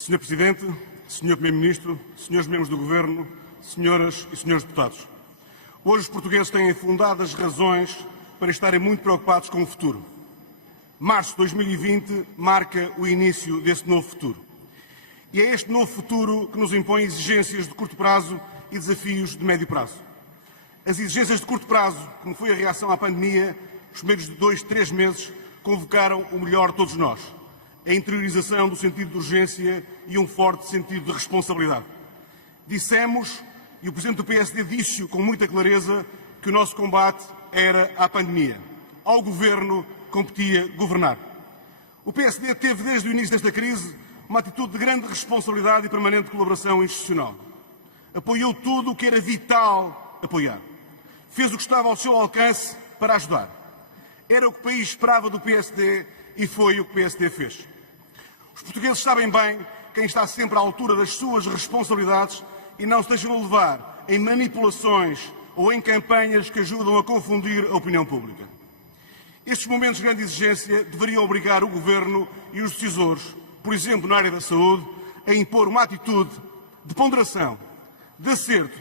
Senhor Presidente, Senhor Primeiro-Ministro, Senhores Membros do Governo, Senhoras e Senhores Deputados. Hoje os portugueses têm fundadas razões para estarem muito preocupados com o futuro. Março de 2020 marca o início desse novo futuro. E é este novo futuro que nos impõe exigências de curto prazo e desafios de médio prazo. As exigências de curto prazo, como foi a reação à pandemia, os primeiros 2, 3 meses, convocaram o melhor de todos nós. A interiorização do sentido de urgência e um forte sentido de responsabilidade. Dissemos, e o Presidente do PSD disse com muita clareza, que o nosso combate era à pandemia. Ao Governo competia governar. O PSD teve desde o início desta crise uma atitude de grande responsabilidade e permanente colaboração institucional. Apoiou tudo o que era vital apoiar. Fez o que estava ao seu alcance para ajudar. Era o que o país esperava do PSD e foi o que o PSD fez. Os portugueses sabem bem quem está sempre à altura das suas responsabilidades e não se deixam levar em manipulações ou em campanhas que ajudam a confundir a opinião pública. Estes momentos de grande exigência deveriam obrigar o Governo e os decisores, por exemplo, na área da saúde, a impor uma atitude de ponderação, de acerto,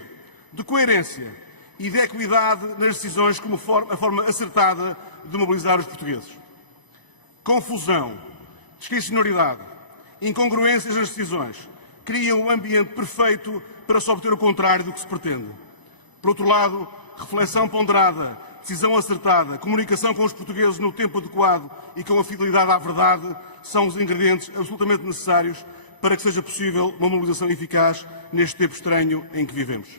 de coerência e de equidade nas decisões como a forma acertada de mobilizar os portugueses. Confusão, discricionariedade, incongruências nas decisões criam um ambiente perfeito para se obter o contrário do que se pretende. Por outro lado, reflexão ponderada, decisão acertada, comunicação com os portugueses no tempo adequado e com a fidelidade à verdade são os ingredientes absolutamente necessários para que seja possível uma mobilização eficaz neste tempo estranho em que vivemos.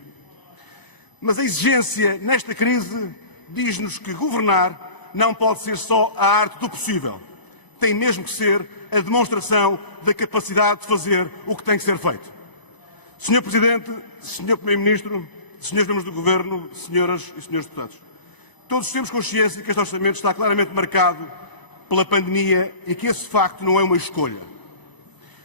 Mas a exigência nesta crise diz-nos que governar não pode ser só a arte do possível. Tem mesmo que ser a demonstração da capacidade de fazer o que tem que ser feito. Senhor Presidente, Senhor Primeiro-Ministro, Senhores Membros do Governo, Senhoras e Senhores Deputados, todos temos consciência que este orçamento está claramente marcado pela pandemia e que esse facto não é uma escolha.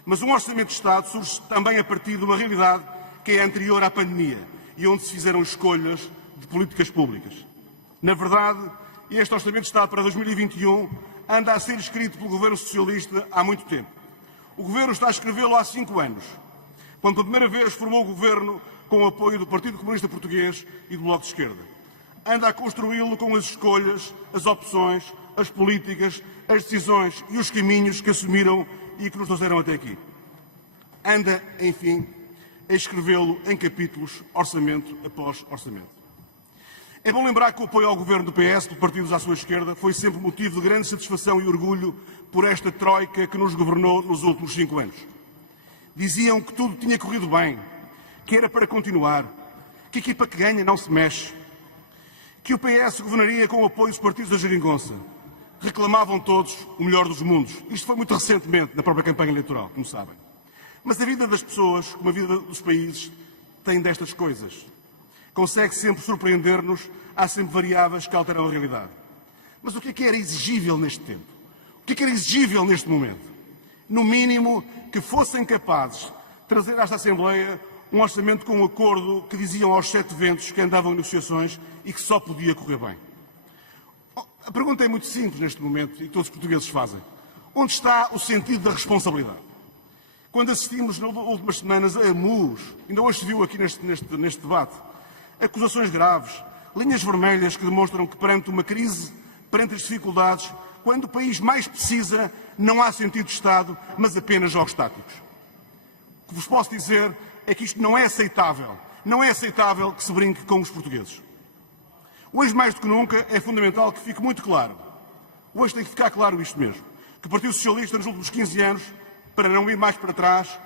Mas um orçamento de Estado surge também a partir de uma realidade que é anterior à pandemia e onde se fizeram escolhas de políticas públicas. Na verdade, este orçamento de Estado para 2021 anda a ser escrito pelo Governo Socialista há muito tempo. O Governo está a escrevê-lo há 5 anos, quando pela primeira vez formou o Governo com o apoio do Partido Comunista Português e do Bloco de Esquerda. Anda a construí-lo com as escolhas, as opções, as políticas, as decisões e os caminhos que assumiram e que nos trouxeram até aqui. Anda, enfim, a escrevê-lo em capítulos, orçamento após orçamento. É bom lembrar que o apoio ao governo do PS, de partidos à sua esquerda, foi sempre motivo de grande satisfação e orgulho por esta troika que nos governou nos últimos 5 anos. Diziam que tudo tinha corrido bem, que era para continuar, que a equipa que ganha não se mexe, que o PS governaria com o apoio dos partidos da geringonça. Reclamavam todos o melhor dos mundos. Isto foi muito recentemente, na própria campanha eleitoral, como sabem. Mas a vida das pessoas, como a vida dos países, tem destas coisas. Consegue sempre surpreender-nos, há sempre variáveis que alteram a realidade. Mas o que era exigível neste tempo? O que era exigível neste momento? No mínimo, que fossem capazes de trazer a esta Assembleia um orçamento com um acordo que diziam aos 7 ventos que andavam em negociações e que só podia correr bem. A pergunta é muito simples neste momento e que todos os portugueses fazem. Onde está o sentido da responsabilidade? Quando assistimos nas últimas semanas a amus, ainda hoje se viu aqui neste debate, acusações graves, linhas vermelhas que demonstram que perante uma crise, perante as dificuldades, quando o país mais precisa, não há sentido de Estado, mas apenas jogos táticos. O que vos posso dizer é que isto não é aceitável. Não é aceitável que se brinque com os portugueses. Hoje, mais do que nunca, é fundamental que fique muito claro. Hoje tem que ficar claro isto mesmo. Que o Partido Socialista, nos últimos 15 anos, para não ir mais para trás,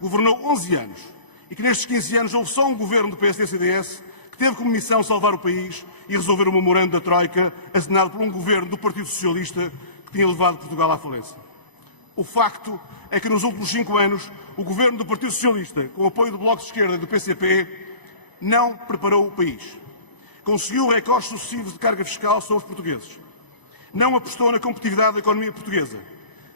governou 11 anos. E que nestes 15 anos houve só um governo do PSD-CDS que teve como missão salvar o país e resolver o memorando da Troika, assinado por um governo do Partido Socialista que tinha levado Portugal à falência. O facto é que nos últimos 5 anos, o governo do Partido Socialista, com o apoio do Bloco de Esquerda e do PCP, não preparou o país. Conseguiu recortes sucessivos de carga fiscal sobre os portugueses. Não apostou na competitividade da economia portuguesa.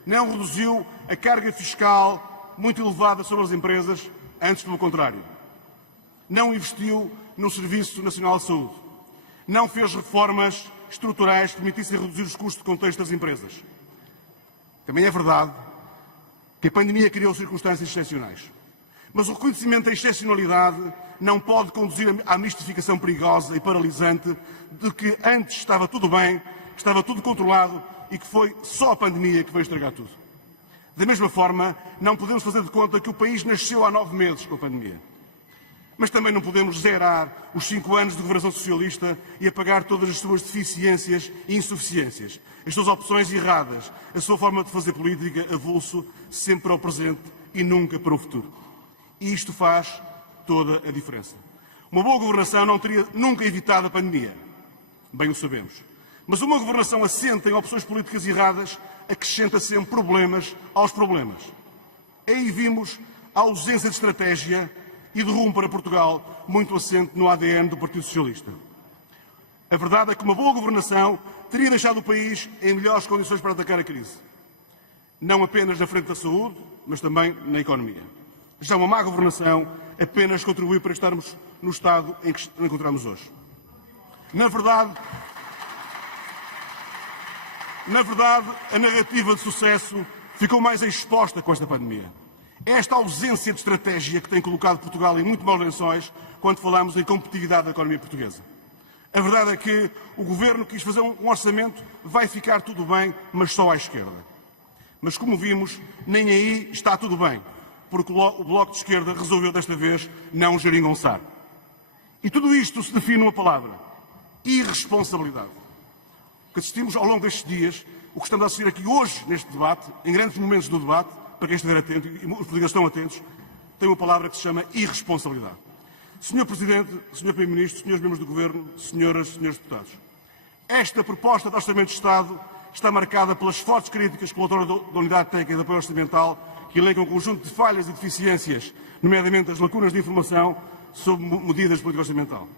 Não reduziu a carga fiscal muito elevada sobre as empresas, antes pelo contrário. Não investiu no Serviço Nacional de Saúde. Não fez reformas estruturais que permitissem reduzir os custos de contexto das empresas. Também é verdade que a pandemia criou circunstâncias excepcionais. Mas o reconhecimento da excepcionalidade não pode conduzir à mistificação perigosa e paralisante de que antes estava tudo bem, estava tudo controlado e que foi só a pandemia que veio estragar tudo. Da mesma forma, não podemos fazer de conta que o país nasceu há 9 meses com a pandemia. Mas também não podemos zerar os 5 anos de governação socialista e apagar todas as suas deficiências e insuficiências, as suas opções erradas, a sua forma de fazer política avulso sempre para o presente e nunca para o futuro. E isto faz toda a diferença. Uma boa governação não teria nunca evitado a pandemia, bem o sabemos. Mas uma governação assente em opções políticas erradas acrescenta sempre problemas aos problemas. Aí vimos a ausência de estratégia e de rumo para Portugal, muito assente no ADN do Partido Socialista. A verdade é que uma boa governação teria deixado o país em melhores condições para atacar a crise. Não apenas na frente da saúde, mas também na economia. Já uma má governação apenas contribui para estarmos no estado em que nos encontramos hoje. Na verdade, a narrativa de sucesso ficou mais exposta com esta pandemia. É esta ausência de estratégia que tem colocado Portugal em muito maus lençóis quando falamos em competitividade da economia portuguesa. A verdade é que o Governo quis fazer um orçamento, vai ficar tudo bem, mas só à esquerda. Mas como vimos, nem aí está tudo bem, porque o Bloco de Esquerda resolveu desta vez não geringonçar. E tudo isto se define numa palavra: irresponsabilidade. O que assistimos ao longo destes dias, o que estamos a assistir aqui hoje neste debate, em grandes momentos do debate, para quem estiver atento, e os portugueses estão atentos, tem uma palavra que se chama irresponsabilidade. Senhor Presidente, Senhor Primeiro-Ministro, Senhores Membros do Governo, Senhoras e Senhores Deputados, esta proposta de Orçamento de Estado está marcada pelas fortes críticas que o relatório da Unidade Técnica de Apoio Orçamental, que elenca um conjunto de falhas e deficiências, nomeadamente as lacunas de informação sobre medidas de política orçamental.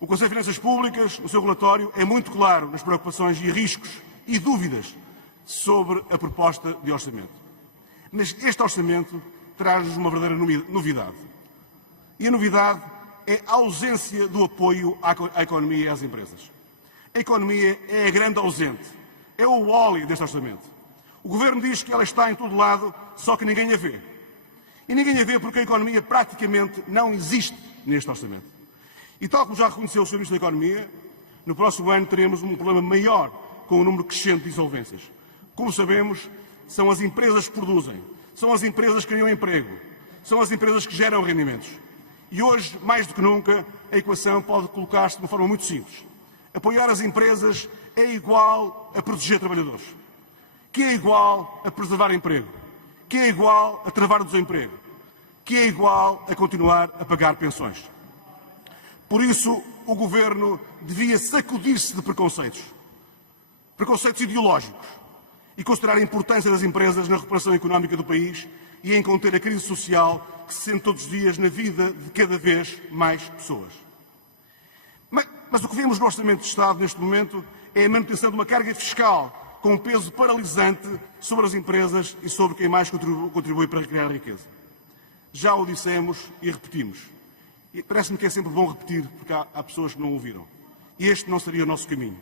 O Conselho de Finanças Públicas, no seu relatório, é muito claro nas preocupações e riscos e dúvidas sobre a proposta de orçamento. Mas este orçamento traz-nos uma verdadeira novidade. E a novidade é a ausência do apoio à economia e às empresas. A economia é a grande ausente. É o óleo deste orçamento. O Governo diz que ela está em todo lado, só que ninguém a vê. E ninguém a vê porque a economia praticamente não existe neste orçamento. E tal como já reconheceu o Sr. Ministro da Economia, no próximo ano teremos um problema maior com o número crescente de insolvências. Como sabemos, são as empresas que produzem, são as empresas que criam emprego, são as empresas que geram rendimentos. E hoje, mais do que nunca, a equação pode colocar-se de uma forma muito simples. Apoiar as empresas é igual a proteger trabalhadores, que é igual a preservar emprego, que é igual a travar o desemprego, que é igual a continuar a pagar pensões. Por isso, o Governo devia sacudir-se de preconceitos ideológicos, e considerar a importância das empresas na recuperação económica do país e em conter a crise social que se sente todos os dias na vida de cada vez mais pessoas. Mas o que vemos no Orçamento de Estado neste momento é a manutenção de uma carga fiscal com um peso paralisante sobre as empresas e sobre quem mais contribui para criar riqueza. Já o dissemos e repetimos. E parece-me que é sempre bom repetir, porque há pessoas que não ouviram. E este não seria o nosso caminho.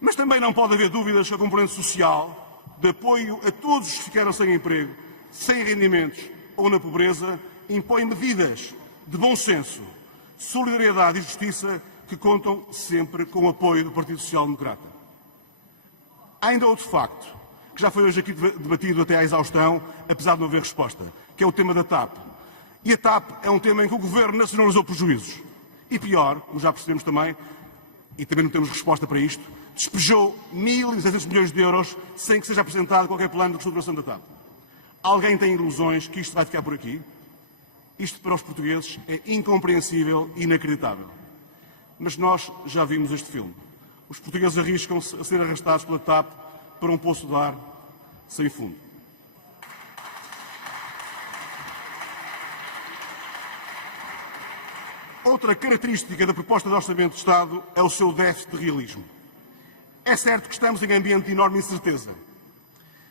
Mas também não pode haver dúvidas que a componente social, de apoio a todos os que ficaram sem emprego, sem rendimentos ou na pobreza, impõe medidas de bom senso, solidariedade e justiça que contam sempre com o apoio do Partido Social Democrata. Há ainda outro facto, que já foi hoje aqui debatido até à exaustão, apesar de não haver resposta, que é o tema da TAP. E a TAP é um tema em que o Governo nacionalizou prejuízos. E pior, como já percebemos também, e também não temos resposta para isto, despejou 1.600 milhões de euros sem que seja apresentado qualquer plano de reestruturação da TAP. Alguém tem ilusões que isto vai ficar por aqui? Isto para os portugueses é incompreensível e inacreditável. Mas nós já vimos este filme. Os portugueses arriscam-se a ser arrastados pela TAP para um poço de ar sem fundo. Outra característica da proposta de Orçamento de Estado é o seu déficit de realismo. É certo que estamos em ambiente de enorme incerteza,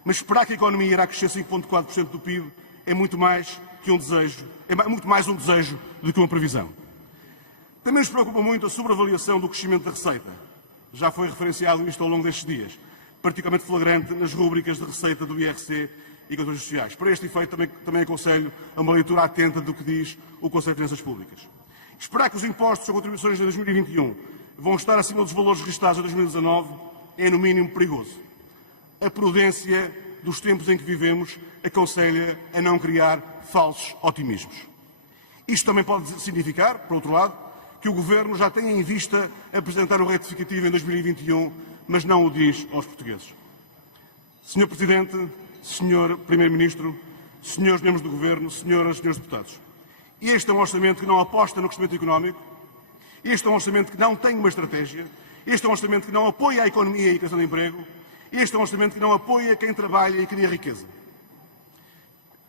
mas esperar que a economia irá crescer 5,4% do PIB é muito mais que um desejo, do que uma previsão. Também nos preocupa muito a sobreavaliação do crescimento da receita. Já foi referenciado isto ao longo destes dias, particularmente flagrante nas rúbricas de receita do IRC e coisas sociais. Para este efeito, também aconselho a uma leitura atenta do que diz o Conselho de Finanças Públicas. Esperar que os impostos ou contribuições de 2021 vão estar acima dos valores registados em 2019 é, no mínimo, perigoso. A prudência dos tempos em que vivemos aconselha a não criar falsos otimismos. Isto também pode significar, por outro lado, que o Governo já tenha em vista apresentar o retificativo em 2021, mas não o diz aos portugueses. Sr. Presidente, Sr. Primeiro-Ministro, Srs. Membros do Governo, Senhoras e Senhores Deputados, este é um orçamento que não aposta no crescimento económico, este é um orçamento que não tem uma estratégia, este é um orçamento que não apoia a economia e a criação de emprego, este é um orçamento que não apoia quem trabalha e cria riqueza.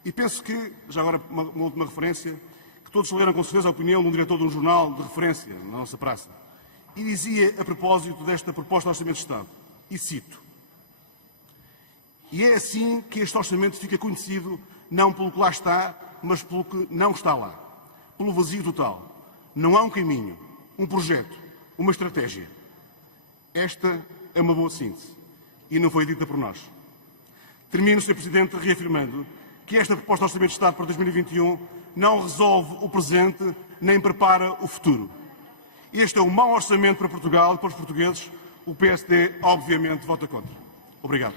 E penso que, já agora uma última referência, que todos leram com certeza a opinião de um diretor de um jornal de referência na nossa praça. E dizia, a propósito desta proposta de Orçamento de Estado, e cito: "E é assim que este orçamento fica conhecido, não pelo que lá está, mas pelo que não está lá. Pelo vazio total. Não há um caminho, um projeto, uma estratégia." Esta é uma boa síntese. E não foi dita por nós. Termino, Sr. Presidente, reafirmando que esta proposta de Orçamento de Estado para 2021 não resolve o presente nem prepara o futuro. Este é um mau orçamento para Portugal e para os portugueses. O PSD, obviamente, vota contra. Obrigado.